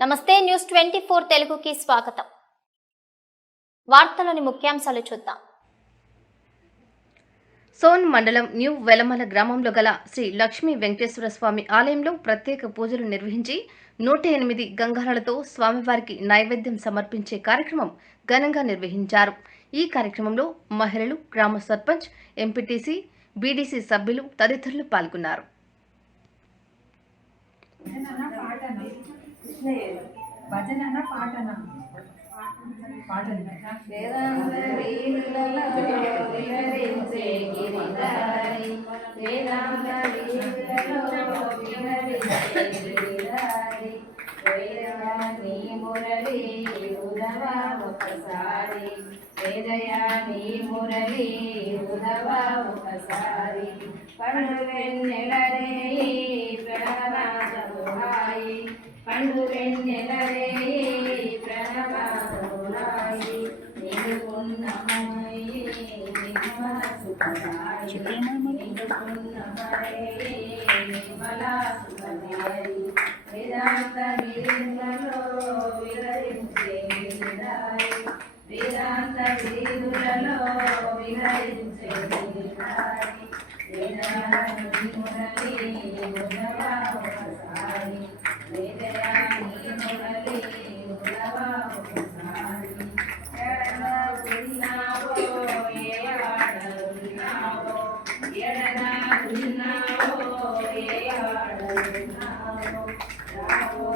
నమస్తే న్యూస్ 24 తెలుగుకి స్వాగతం. వార్తలోని ముఖ్యాంశాలు చూద్దాం. సోన్ మండలం న్యూ వెలమల గ్రామంలో గల శ్రీ లక్ష్మీ వెంకటేశ్వర స్వామి ఆలయంలో ప్రత్యేక పూజలు నిర్వహించి 108 గంగాలతో స్వామివారికి నైవేద్యం సమర్పించే కార్యక్రమం ఘనంగా నిర్వహించారు. ఈ కార్యక్రమంలో మహిళలు, గ్రామ సర్పంచ్, ఎంపీటీసీ, బీడీసీ సభ్యులు తదితరులు పాల్గొన్నారు. భజన పాటన మురళి ఉదవా ఒకసారి వేదయాని మురళి ఉదవా ఒకసారి పండు వెన్నెలరే ప్రణవనాదముహాయి పండు వెన్నెలరే ప్రణవనాదముహాయి నిలుకున్నమై నిర్మల సుఖదాయి నిలుకున్నమై నిర్మల సుఖదాయి వేదాంత వీరులలో విహరించే గిరిధారి వేదాంత వీరులలో విహరించే గిరిధారి వేదయాని మురళి ఉదవా ఒకసారి వేదయాని మురళి ఉదవా ఒకసారి ఎడనాడున్నావో ఏ ఆడలున్నావో ఎడనాడున్నావో ఏ ఆడలున్నావో రావో